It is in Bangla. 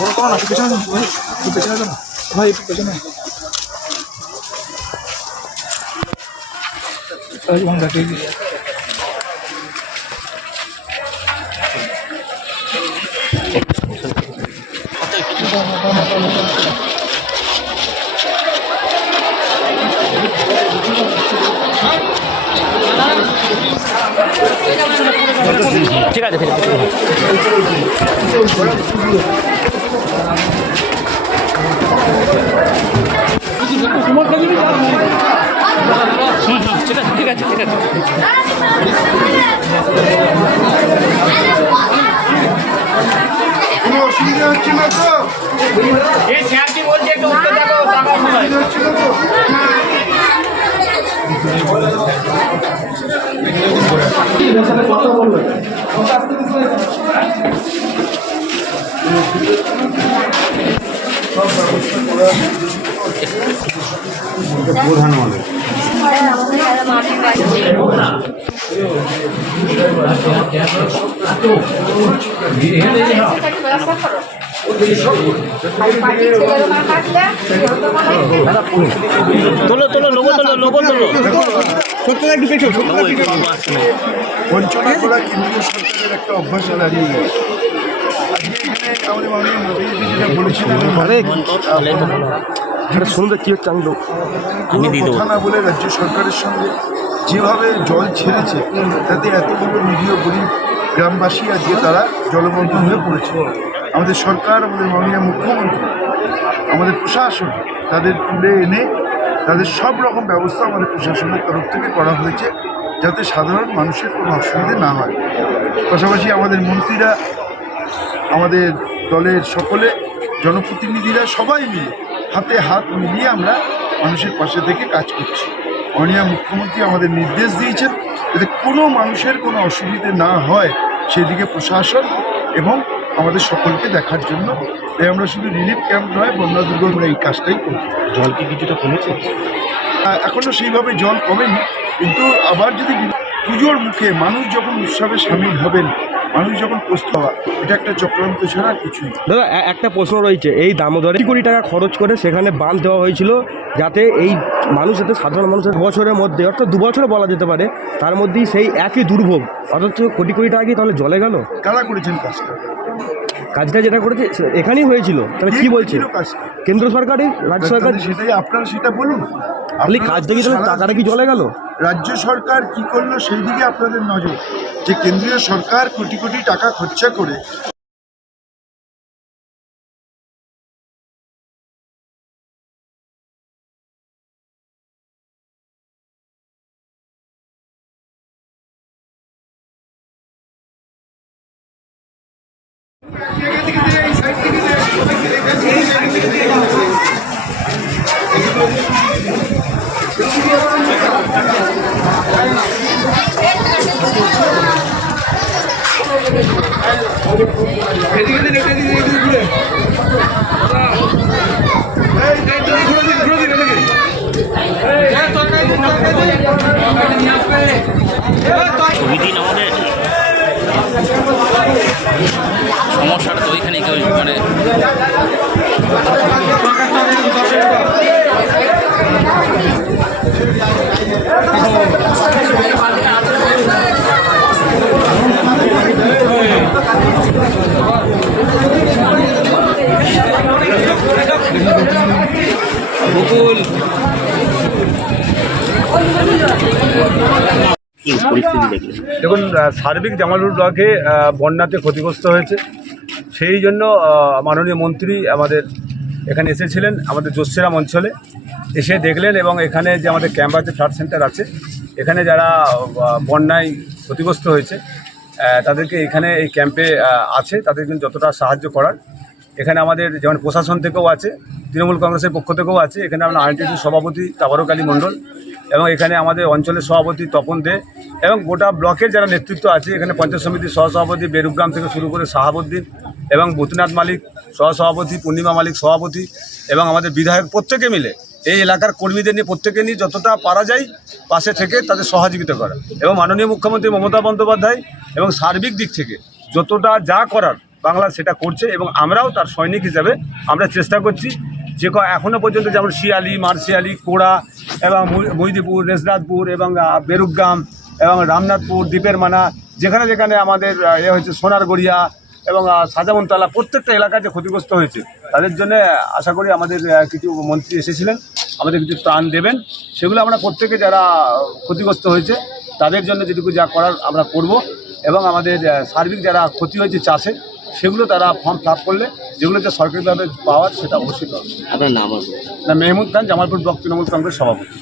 বড় করা না, পেছনে পেছনে যান ভাই, একটু পেছনে ঠিক আছে, ঠিক আছে। ঠিক আছে, ঠিক আছে। কোনো অসুবিধা হচ্ছে না তো? এই স্যারটি বলছে একটু উঠতে দেখো, টাকার সময় হচ্ছে না তো? কথা বলবেন। প্রধান আমাদের তোলো তোলো, লোগো তোলো, লোগো তোলো। বঞ্চনা করা কেন্দ্রীয় সরকারের একটা অভ্যাস দাঁড়িয়ে গেছে। আমাদের মাননীয় মোদীজি যেটা বলেছিলেন, শুনতে কি হচ্ছে আমি কথা না বলে রাজ্য সরকারের সঙ্গে যেভাবে জল ছেড়েছে, তাতে এতগুলো নিরীহ গরিব গ্রামবাসী আজকে তারা জলমগ্ন হয়ে পড়েছে। আমাদের সরকার, আমাদের মাননীয় মুখ্যমন্ত্রী, আমাদের প্রশাসন তাদের তুলে এনে তাদের সব রকম ব্যবস্থা আমাদের প্রশাসনের তরফ থেকে করা হয়েছে, যাতে সাধারণ মানুষের কোনো অসুবিধে না হয়। পাশাপাশি আমাদের মন্ত্রীরা, আমাদের দলের সকলে জনপ্রতিনিধিরা সবাই মিলে হাতে হাত মিলিয়ে আমরা মানুষের পাশে থেকে কাজ করছি। মাননীয় মুখ্যমন্ত্রী আমাদের নির্দেশ দিয়েছেন যাতে কোনো মানুষের কোনো অসুবিধে না হয়, সেদিকে প্রশাসন এবং আমাদের সকলকে দেখার জন্য। তাই আমরা শুধু রিলিফ ক্যাম্প নয়, বন্যা দুর্গম আমরা এই কাজটাই করি। জল কি কিছুটা কমেছে? এখনও সেইভাবে জল কমেনি, কিন্তু আবার যদি পুজোর মুখে মানুষ যখন উৎসবে সামিল হবেন, মানুষ যখন প্রস্তুত হওয়া, এটা একটা চক্রান্ত ছাড়া কিছুই। দাদা, একটা প্রশ্ন রয়েছে, এই দামোদরে 20 কোটি টাকা খরচ করে সেখানে বাঁধ দেওয়া হয়েছিল, যাতে এই মানুষ, যাতে সাধারণ মানুষের বছরের মধ্যে, অর্থাৎ 2 বছরে বলা যেতে পারে, তার মধ্যেই সেই একই দুর্ভোগ, অথচ কোটি কোটি টাকা কি তাহলে জলে গেল? কারা করেছেন কাজটা? কাজটা যেটা করেছে এখানেই হয়েছিল, তাহলে কি বলছে কেন্দ্র সরকারই, রাজ্য সরকার? সেটাই আপনারা সেটা বলুন। খালি কাজটা কি, তাহলে টাকাটা কি জলে গেল? রাজ্য সরকার কি করলো সেই দিকে আপনাদের নজর, যে কেন্দ্রীয় সরকার কোটি কোটি টাকা খরচা করে দুদিন আমাদের সমস্যাটা তো ওইখানে মানে বকুল দেখুন, সার্বিক জামালপুর ব্লকে বন্যাতে ক্ষতিগ্রস্ত হয়েছে। সেই জন্য মাননীয় মন্ত্রী আমাদের এখানে এসেছিলেন, আমাদের জোসেরাম অঞ্চলে এসে দেখলেন, এবং এখানে যে আমাদের ক্যাম্প আছে, ফ্লাড সেন্টার আছে, এখানে যারা বন্যায় ক্ষতিগ্রস্ত হয়েছে তাদেরকে এখানে এই ক্যাম্পে আছে, তাদের কিন্তু যতটা সাহায্য করার এখানে আমাদের যেমন প্রশাসন থেকেও আছে, তৃণমূল কংগ্রেসের পক্ষ থেকেও আছে, এখানে আমরা আইনটিসির সভাপতি তাবারক আলী মণ্ডল এবং এখানে আমাদের অঞ্চলের সভাপতি তপন দে এবং গোটা ব্লকের যারা নেতৃত্ব আছে, এখানে পঞ্চায়েত সমিতির সহসভাপতি বেরুগ্রাম থেকে শুরু করে শাহাবুদ্দিন এবং ভূতনাথ মালিক সহসভাপতি, পূর্ণিমা মালিক সভাপতি এবং আমাদের বিধায়ক প্রত্যেকে মিলে এই এলাকার কর্মীদের নিয়ে প্রত্যেকে নিয়ে যতটা পারা যায় পাশে থেকে তাদের সহযোগিতা করা এবং মাননীয় মুখ্যমন্ত্রী মমতা বন্দ্যোপাধ্যায় এবং সার্বিক দিক থেকে যতটা যা করার বাংলা সেটা করছে এবং আমরাও তার সৈনিক হিসাবে আমরা চেষ্টা করছি। যে এখনও পর্যন্ত যেমন শিয়ালি, মার্শিয়ালি, কোড়া এবং মহিদিপুর, রেসরাতপুর এবং বেরুগ্রাম এবং রামনাথপুর, দ্বীপের মানা, যেখানে যেখানে আমাদের হয়েছে সোনারগড়িয়া এবং সাজামনতলা, প্রত্যেকটা এলাকা যে ক্ষতিগ্রস্ত হয়েছে তাদের জন্য আশা করি আমাদের কিছু মন্ত্রী এসেছিলেন, আমাদের কিছু ত্রাণ দেবেন। সেগুলো আমরা প্রত্যেকে যারা ক্ষতিগ্রস্ত হয়েছে তাদের জন্য যেটুকু যা করার আমরা করব এবং আমাদের সার্বিক যারা ক্ষতি হয়েছে চাষে সেগুলো তারা ফর্ম ফিল আপ করলে যেগুলো যে সরকারিভাবে পাওয়ার সেটা অবশ্যই পাবে। আপনার নাম? না, মেহমুদ খান, জামালপুর ব্লক তৃণমূল কংগ্রেস সভাপতি।